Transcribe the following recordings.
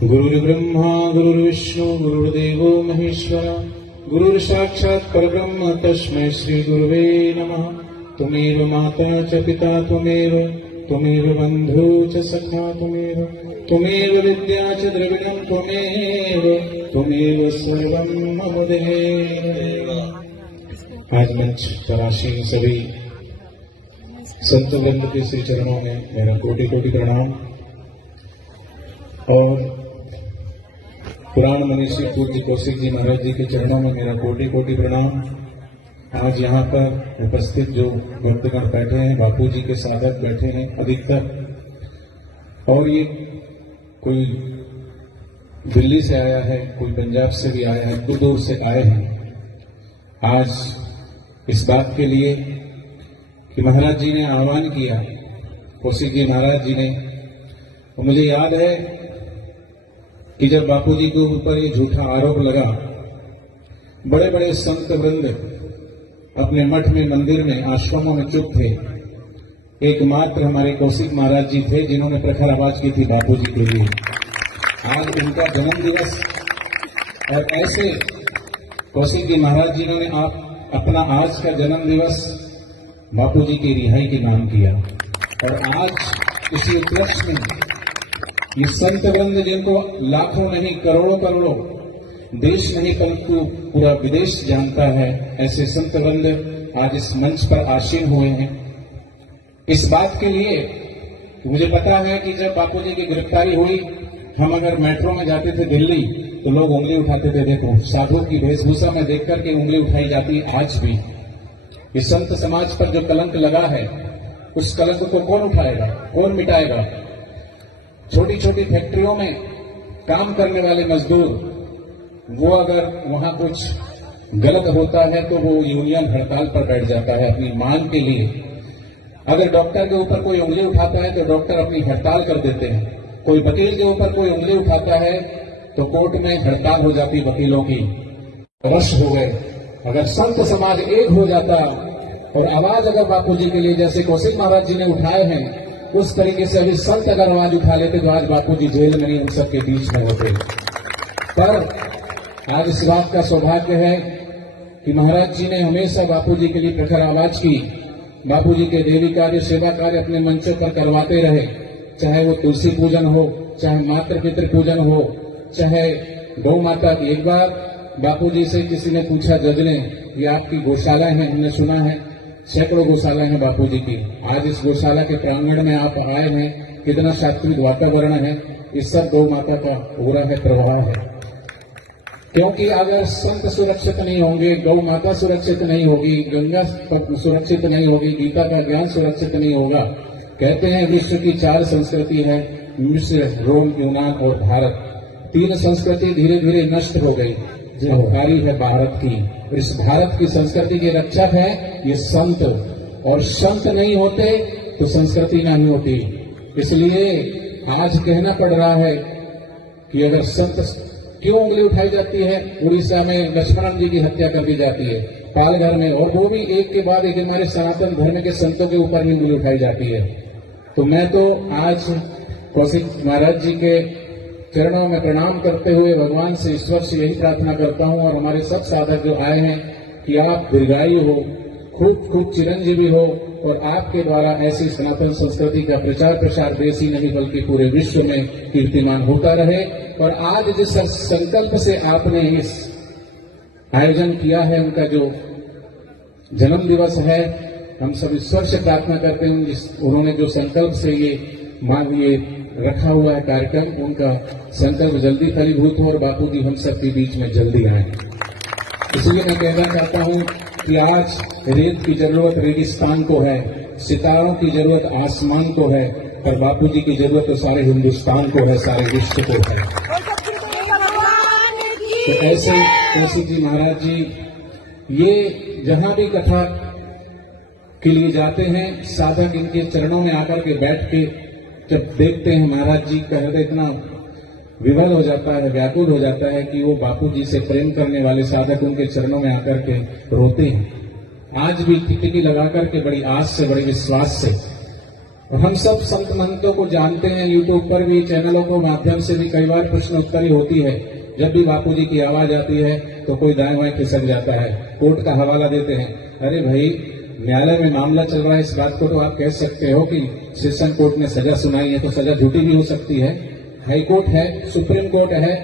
गुरुर्ब्रह्मा गुरुर्विष्णु गुरुर्देवो महेश्वर गुरुर्साक्षात् परब्रह्म तस्मै श्री गुरुवे नमः। त्वमेव माता च पिता त्वमेव बन्धु च सखा त्वमेव विद्या च द्रविणं त्वमेव सर्वं मम देव। आज मंच पर आसीन सभी संत वृंद के श्री चरणों में मेरा कोटि कोटि प्रणाम और पुराण मनीषी पूज्य कौशिक जी महाराज जी के चरणों में मेरा कोटि कोटि प्रणाम। आज यहाँ पर उपस्थित जो भक्तगण बैठे हैं, बापू जी के साधक बैठे हैं अधिकतर, और ये कोई दिल्ली से आया है, कोई पंजाब से भी आया है, दूर दूर से आए हैं आज इस बात के लिए कि महाराज जी ने आह्वान किया, कौशिक जी महाराज जी ने। और मुझे याद है कि जब बापू जी के ऊपर ये झूठा आरोप लगा, बड़े बड़े संत वृंद अपने मठ में, मंदिर में, आश्रमों में चुप थे। एकमात्र हमारे कौशिक महाराज जी थे जिन्होंने प्रखर आवाज की थी बापू जी के लिए। आज उनका जन्म दिवस, और ऐसे कौशिक जी महाराज जी ने आप अपना आज का जन्म दिवस बापू जी की रिहाई के नाम किया। और आज इसी उपलक्ष्य में ये संत वृंद, जिनको लाखों नहीं करोड़ों देश नहीं परंतु पूरा विदेश जानता है, ऐसे संत वृंद आज इस मंच पर आसीन हुए हैं इस बात के लिए। मुझे पता है कि जब बापू जी की गिरफ्तारी हुई, हम अगर मेट्रो में जाते थे दिल्ली तो लोग उंगली उठाते थे। देखो, साधु की वेशभूषा में देख करके उंगली उठाई जाती है आज भी। इस संत समाज पर जो कलंक लगा है, उस कलंक को कौन उठाएगा, कौन मिटाएगा? छोटी छोटी फैक्ट्रियों में काम करने वाले मजदूर, वो अगर वहां कुछ गलत होता है तो वो यूनियन हड़ताल पर बैठ जाता है अपनी मांग के लिए। अगर डॉक्टर के ऊपर कोई उंगली उठाता है तो डॉक्टर अपनी हड़ताल कर देते हैं। कोई वकील के ऊपर कोई उंगली उठाता है तो कोर्ट में हड़ताल हो जाती वकीलों की। रश हो गए। अगर संत समाज एक हो जाता और आवाज अगर बापू जी के लिए, जैसे कौशिक महाराज जी ने उठाए हैं, उस तरीके से अभी संत अगर आवाज उठा लेते तो आज बापू जी जेल में नहीं, उन सबके बीच में होते। पर आज इस बात का सौभाग्य है कि महाराज जी ने हमेशा बापू जी के लिए प्रखर आवाज की। बापू जी के देवी कार्य, सेवा कार्य अपने मंचों पर करवाते रहे, चाहे वो तुलसी पूजन हो, चाहे मातृ पितृ पूजन हो, चाहे गौ माता की। एक बार बापू जी से किसी ने पूछा, जज ने, ये आपकी गौशाला है, हमने सुना है सैकड़ों गौशाला है बापू जी की, आज इस गौशाला के प्रांगण में आप आए हैं, कितना सात्विक वातावरण है, इस सब गौ माता का हो रहा है, प्रवाह है। क्योंकि अगर संत सुरक्षित नहीं होंगे, गौ माता सुरक्षित नहीं होगी, गंगा सुरक्षित नहीं होगी, गीता का ज्ञान सुरक्षित नहीं होगा। कहते हैं विश्व की 4 संस्कृति है, मिस्र, रोम, यूनान और भारत। 3 संस्कृति धीरे धीरे नष्ट हो गई, जो हमारी है भारत की। इस भारत की संस्कृति के रक्षक है ये संत, और संत नहीं होते तो संस्कृति नहीं होती। इसलिए आज कहना पड़ रहा है कि अगर संत, क्यों उंगली उठाई जाती है? उड़ीसा में लक्ष्मण जी की हत्या कर दी जाती है, पालघर में, और वो भी एक के बाद एक हमारे सनातन धर्म के संतों के ऊपर भी उंगली उठाई जाती है। तो मैं तो आज कौशिक महाराज जी के चरणों में प्रणाम करते हुए भगवान से, ईश्वर से यही प्रार्थना करता हूं, और हमारे सब साधक जो आए हैं, कि आप दीर्घायु हो, खूब खूब चिरंजीवी हो, और आपके द्वारा ऐसी सनातन संस्कृति का प्रचार प्रसार देश ही नहीं बल्कि पूरे विश्व में कीर्तिमान होता रहे। और आज जिस संकल्प से आपने इस आयोजन किया है, उनका जो जन्म दिवस है, हम सब ईश्वर से प्रार्थना करते हैं, उन्होंने जो संकल्प से ये रखा हुआ है कार्यक्रम, उनका संकल्प जल्दी फलीभूत हो और बापू जी हम सबके बीच में जल्दी आए। इसलिए मैं कहना चाहता हूं कि आज रेत की जरूरत रेगिस्तान को है, सितारों की जरूरत आसमान को है, पर बापू जी की जरूरत तो सारे हिंदुस्तान को है, सारे विश्व को है। तो ऐसे कौशिक जी महाराज जी, ये जहां भी कथा के लिए जाते हैं, साधक इनके चरणों में आकर के बैठ के जब देखते हैं महाराज जी का हृदय इतना विवल हो जाता है, व्याकुल हो जाता है कि वो बापू जी से प्रेम करने वाले साधक उनके चरणों में आकर के रोते हैं। आज भी टिकटी लगा करके बड़ी आस से, बड़े विश्वास से और हम सब संत महंतों को जानते हैं, यूट्यूब पर भी चैनलों के माध्यम से भी कई बार प्रश्न उत्तरी होती है। जब भी बापूजी की आवाज आती है तो कोई दाएं बाएं खिसक जाता है, कोर्ट का हवाला देते हैं। अरे भाई, न्यायालय में मामला चल रहा है, इस बात को तो आप कह सकते हो कि सेशन कोर्ट ने सजा सुनाई है, तो सजा झूठी भी हो सकती है। हाई कोर्ट है, सुप्रीम कोर्ट है,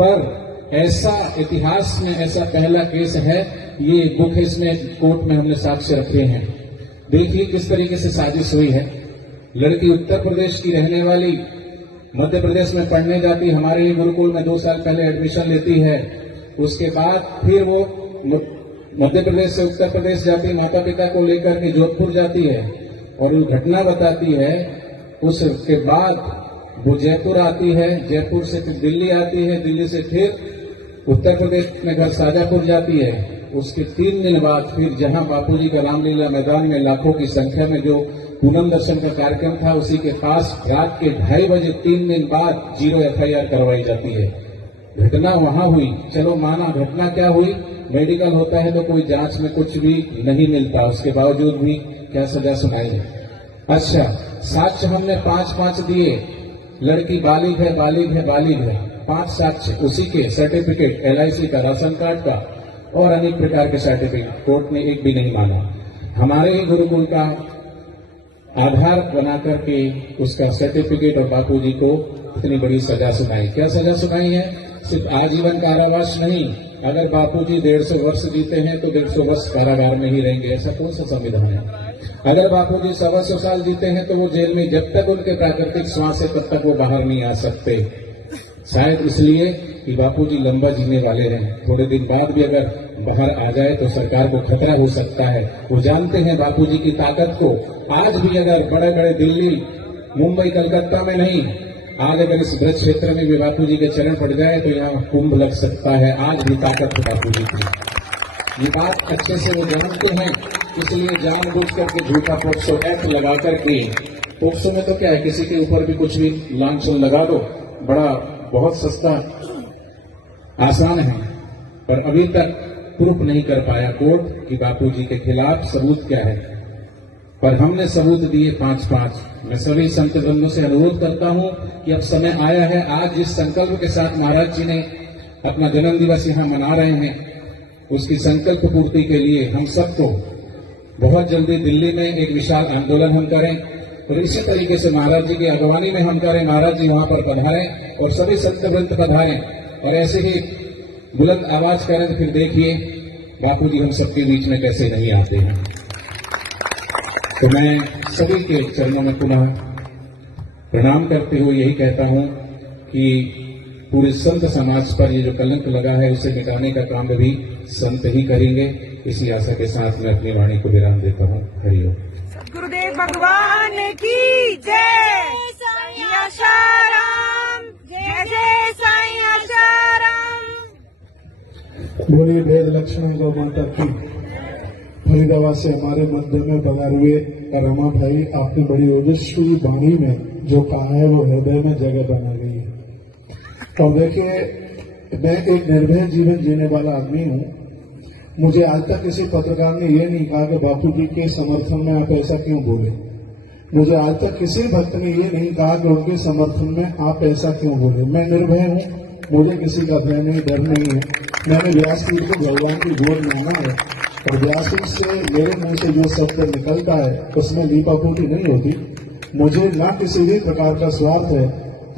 पर ऐसा इतिहास में ऐसा पहला केस है, ये बुक इसमें कोर्ट में हमने साक्ष्य रखे हैं। देखिए किस तरीके से साजिश हुई है। लड़की उत्तर प्रदेश की रहने वाली मध्य प्रदेश में पढ़ने जाती, हमारे ही गुरुकुल में 2 साल पहले एडमिशन लेती है। उसके बाद फिर वो मध्य प्रदेश से उत्तर प्रदेश जाती, माता पिता को लेकर के जोधपुर जाती है और वो घटना बताती है। उसके बाद वो जयपुर आती है, जयपुर से फिर दिल्ली आती है, दिल्ली से फिर उत्तर प्रदेश में घर शाजापुर जाती है। उसके 3 दिन बाद फिर जहां बापूजी का रामलीला मैदान में लाखों की संख्या में जो पूनम दर्शन का कार्यक्रम था, उसी के पास रात के 2:30 बजे 3 दिन बाद 0 FIR करवाई जाती है। घटना वहां हुई, चलो माना घटना क्या हुई, मेडिकल होता है तो कोई जांच में कुछ भी नहीं मिलता, उसके बावजूद भी क्या सजा सुनाई है। अच्छा, साक्ष्य हमने 5 दिए, लड़की बालिग है, बालिग है, बालिग है, 5 साक्ष्य, उसी के सर्टिफिकेट LIC का, राशन कार्ड का और अनेक प्रकार के सर्टिफिकेट, कोर्ट ने एक भी नहीं माना। हमारे ही गुरुकुल का आधार बना करके उसका सर्टिफिकेट और बापूजी को इतनी बड़ी सजा सुनाई। क्या सजा सुनाई है? सिर्फ आजीवन कारावास नहीं, अगर बापूजी 150 वर्ष जीते हैं तो 150 वर्ष कारागार में ही रहेंगे। ऐसा कौन सा संविधान है? अगर बापूजी 125 साल जीते हैं तो वो जेल में जब तक उनके प्राकृतिक श्वास है तब तक वो बाहर नहीं आ सकते। शायद इसलिए कि बापूजी लंबा जीने वाले हैं, थोड़े दिन बाद भी अगर बाहर आ जाए तो सरकार को खतरा हो सकता है। वो जानते हैं बापूजी की ताकत को। आज भी अगर बड़े बड़े दिल्ली, मुंबई, कलकत्ता में नहीं, आज अगर इस ब्रज क्षेत्र में भी बापूजी के चरण पड़ जाए तो यहाँ कुंभ लग सकता है। आज भी ताकत है बापूजी की, ये बात अच्छे से वो जानते हैं। इसलिए जानबूझ करके झूठा पोक्सो एक्ट लगा करके, पोक्सो में तो क्या है, किसी के ऊपर भी कुछ भी लांछन लगा दो, बड़ा बहुत सस्ता आसान है, पर अभी तक प्रूफ नहीं कर पाया कोर्ट कि बापूजी के खिलाफ सबूत क्या है। पर हमने सबूत दिए 5। मैं सभी संत बंधुओं से अनुरोध करता हूं कि अब समय आया है, आज जिस संकल्प के साथ महाराज जी ने अपना जन्म दिवस यहां मना रहे हैं, उसकी संकल्प पूर्ति के लिए हम सबको बहुत जल्दी दिल्ली में एक विशाल आंदोलन हम करें और इसी तरीके से महाराज जी की अगवानी में हम करें। महाराज जी वहां पर पधारें और सभी संत वृंद पधारें और ऐसे ही बुलंद आवाज करें, तो फिर देखिए बापूजी हम सबके बीच में कैसे नहीं आते हैं। तो मैं सभी के चरणों में पुनः प्रणाम करते हुए यही कहता हूं कि पूरे संत समाज पर ये जो कलंक लगा है उसे मिटाने का काम भी संत ही करेंगे। इसी आशा के साथ मैं अपनी वाणी को विराम देता हूं। हरिओम। गुरुदेव भगवान की जय। साईं आशाराम, जय जय साईं आशाराम। बोलिए वेद लक्ष्मण गौ माता की। फरीदाबाद से हमारे मध्य में पधारे हुए रमा भाई, आपकी बड़ी ओजस्वी वाणी में जो कहा है वो हृदय में जगह बना गई है। और देखिए, मैं एक निर्भय जीवन जीने वाला आदमी हूँ। मुझे आज तक किसी पत्रकार ने ये नहीं कहा कि बापूजी के समर्थन में आप ऐसा क्यों बोले। मुझे आज तक किसी भक्त ने ये नहीं कहा कि उनके समर्थन में आप ऐसा क्यों बोले। मैं निर्भय हूँ, मुझे किसी का भय नहीं, डर नहीं है। मैंने व्यासपीठ को भगवान की गोद माना है और व्यासपीठ से मेरे मुंह से जो शब्द निकलता है उसमें लीपापोती नहीं होती। मुझे ना किसी भी प्रकार का स्वार्थ है।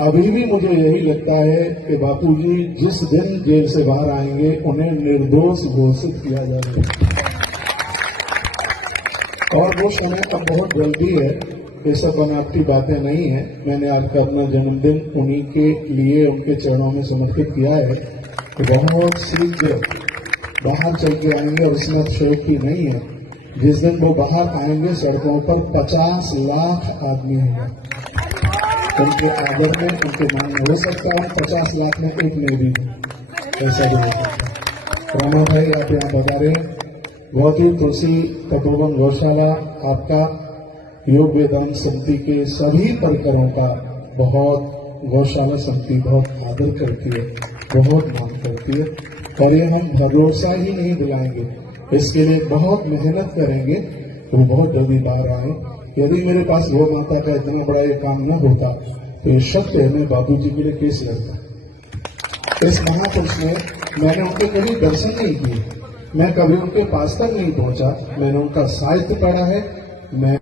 अभी भी मुझे यही लगता है कि बापूजी जिस दिन जेल से बाहर आएंगे उन्हें निर्दोष घोषित किया जाएगा और वो समय अब बहुत जल्दी है। ये सब बनावटी बातें नहीं है। मैंने आज का अपना जन्मदिन उन्हीं के लिए उनके चरणों में समर्पित किया है। तो बहुत शीघ्र बाहर चल के आएंगे और इसमें अतिशयोक्ति नहीं है। जिस दिन वो बाहर आएंगे सड़कों पर 50 लाख आदमी होंगे। उनके आदर में, उनके मान में हो सकता है 50 लाख में एक में भी ऐसा भी हो सकता है। रामा भाई आप यहाँ बता रहे हैं, बहुत ही तुलसी तपोवन गौशाला आपका योग वेदांत समिति के सभी परिकरों का बहुत गौशाला समिति बहुत आदर करती है, बहुत मान करती है और ये हम भरोसा ही नहीं दिलाएंगे, इसके लिए बहुत मेहनत करेंगे तो वो बहुत जल्दी बाहर आए। यदि मेरे पास गौ माता का इतना बड़ा ये काम न होता तो ये सत्य है मैं बाबूजी के लिए कैसे लड़ता। इस महापुरुष ने मैंने उनके कभी दर्शन नहीं किए, मैं कभी उनके पास तक नहीं पहुंचा, मैंने उनका साहित्य पढ़ा है, मैं